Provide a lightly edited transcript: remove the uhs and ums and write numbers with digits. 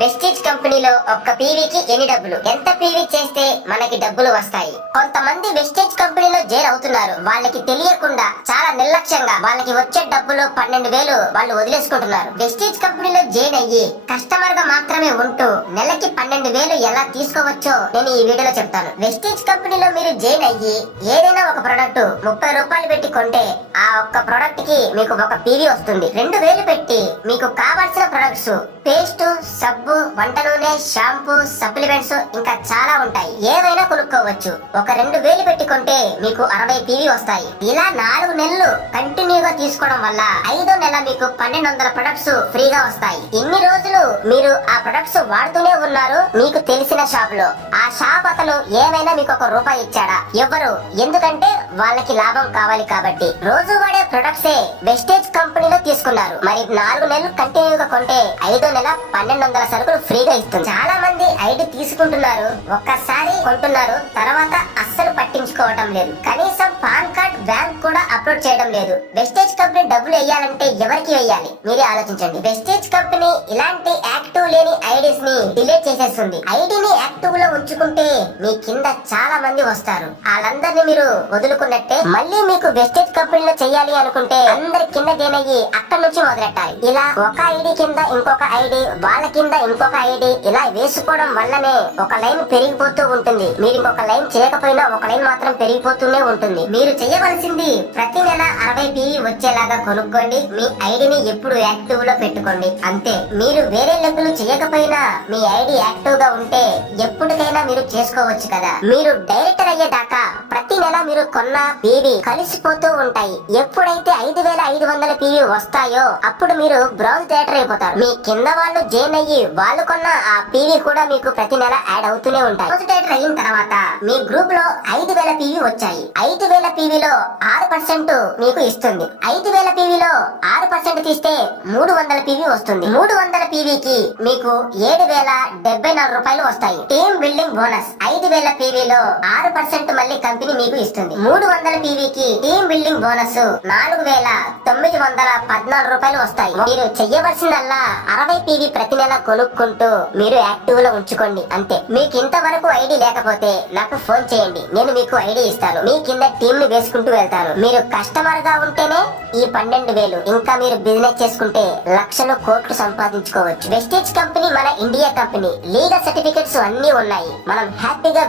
Vestige కంపెనీలో ఒక్క పీవీకి ఎన్ని డబ్బులు, ఎంత పీవీ చేస్తే మనకి డబ్బులు వస్తాయి? కొంతమంది వెస్టీజ్ కంపెనీలో జైన్ అవుతున్నారు. వాళ్ళకి తెలియకుండా చాలా నిర్లక్ష్యంగా వాళ్ళకి వచ్చే డబ్బులు 12,000 వాళ్ళు వదిలేసుకుంటున్నారు. వెస్టీజ్ కంపెనీలో జైన్ అయ్యి కస్టమర్ గా మాత్రమే ఉంటూ నెలకి 12,000 ఎలా తీసుకోవచ్చో నేను ఈ వీడియోలో చెప్తాను. వెస్టీజ్ కంపెనీలో మీరు జైన్ అయ్యి ఏదైనా ఒక ప్రొడక్ట్ 30 రూపాయలు పెట్టి కొంటే ఆ ఒక్క ప్రొడక్ట్ కి మీకు ఒక పీవీ వస్తుంది. 2,000 పెట్టి మీకు కావాల్సిన ప్రొడక్ట్స్ పేస్ట్, సబ్బు, వంట నూనె, షాంపూ, సప్లిమెంట్స్ ఇంకా చాలా ఉంటాయి. ఏవైనా కొనుక్కోవచ్చు. ఒక 2,000 పెట్టి కొంటే మీకు 60 పీవీ వస్తాయి. ఇలా 4 నెలలు కంటిన్యూగా తీసుకోవడం వల్ల 5వ నెల మీకు 1,200 ప్రొడక్ట్స్ ఫ్రీగా వస్తాయి. ఇన్ని రోజులు మీరు ఆ ప్రొడక్ట్స్ వాడుతూనే ఉన్నారు మీకు తెలిసిన షాప్ లో. ఆ షాప్ అతను ఏమైనా మీకు ₹1 ఇచ్చాడా? ఎవ్వరు. ఎందుకంటే వాళ్ళకి లాభం కావాలి కాబట్టి. రోజు వాడే ప్రొడక్ట్సే వెస్టేజ్ కంపెనీలో తీసుకున్నారు. మరి 4 నెలలు కంటిన్యూగా కొంటే 5వ నెల 1,200 సరుకులు ఫ్రీగా ఇస్తుంది. చాలా మంది ఐడి తీసుకుంటున్నారు, ఒక్కసారి కొంటున్నారు, తర్వాత అస్సలు పట్టించుకోవటం లేదు. కనీసం పాన్ కార్డ్, బ్యాంక్ కూడా అప్లోడ్ చేయడం లేదు. వెస్టేజ్ కంపెనీ డబ్బులు వేయాలంటే ఎవరికి వేయాలి మీరే ఆలోచించండి. వెస్టేజ్ కంపెనీ ఇలాంటి యాక్టివ్ లేని ఐడీస్ ని డిలీట్ చేసేస్తుంది. ఐడిని యాక్టివ్ లో ఉంచుకుంటే మీ కింద చాలా మంది వస్తారు. వాళ్ళందరినీ మీరు వదులుకున్నట్టే. మళ్ళీ మీకు వెస్టేజ్ కంపెనీలో చేయాలి అనుకుంటే అందరి కింద గెయిన్ అయ్యి అక్కడి నుంచి మొదలెట్టాలి. ఇలా ఒక ఐడి కింద ఇంకొక ఐడి, వాళ్ళ కింద ఇంకొక ఐడి, ఇలా వేసుకోవడం వల్లనే ఒక లైన్ పెరిగిపోతూ ఉంటుంది. మీరు ఇంకొక లైన్ చేయకపోయినా ఒక లైన్ మాత్రం పెరిగిపోతూనే ఉంటుంది. మీరు చేయవలసింది ప్రతి నెల 60 పీవీ వచ్చేలాగా కొనుక్కోండి. మీ ఐడిని ఎప్పుడు యాక్టివ్ లో పెట్టుకోండి. అంతే. మీరు వేరే లెక్కలు చేయకపోయినా మీ ఐడి యాక్టివ్ గా ఉంటే ఎప్పటికైనా మీరు చేసుకోవచ్చు కదా. మీరు డైరెక్టర్ అయ్యేదాకా ప్రతి నెల మీరు కొన్న పీవీ కలిసిపోతూ ఉంటాయి. ఎప్పుడైతే 5,500 పీవీ వస్తాయో అప్పుడు మీరు బ్రౌజ్ డైరెక్టర్ అయిపోతారు. మీ కింద వాళ్ళు జైన్ అయ్యి వాళ్ళు కొన్న ఆ పీవీ కూడా మీకు ప్రతి నెల యాడ్ అవుతూనే ఉంటాయి. బ్రౌజ్ డైరెక్టర్ అయిన తర్వాత మీ గ్రూప్ లో 5,000 పీవీ వచ్చాయి. 5,000 పీవీలో 6% మీకు ఇస్తుంది. 5,000 పీవీలో 6% తీస్తే 300 పీవీ వస్తుంది. 300 పీవీకి మీకు 7,074 రూపాయలు వస్తాయి. టీమ్ బిల్డింగ్ బోనస్ 5,000 పీవీలో 6% మళ్ళీ కంపెనీ మీకు ఇస్తుంది. 300 పీవీకి టీమ్ బిల్డింగ్ బోనస్ 4,914 రూపాయలు వస్తాయి. మీరు చెయ్యవలసిందల్లా 60 పీవీ ప్రతి నెల కొనుక్కుంటూ మీరు యాక్టివ్ లో ఉంచుకోండి. అంతే. మీకు ఇంతవరకు ఐడి లేకపోతే నాకు ఫోన్ చేయండి, నేను మీకు ఐడి ఇస్తాను. మీ కింద టీమ్ ని వేసుకుంటూ వెళ్తాను. మీరు కస్టమర్ గా ఉంటేనే ఈ 12,000. ఇంకా మీరు బిజినెస్ చేసుకుంటే లక్షలు, కోట్లు సంపాదించుకోవచ్చు. వెస్టేజ్ కంపెనీ మన ఇండియా కంపెనీ. లీగల్ సర్టిఫికెట్స్ అన్ని ఉన్నాయి. మనం హ్యాపీగా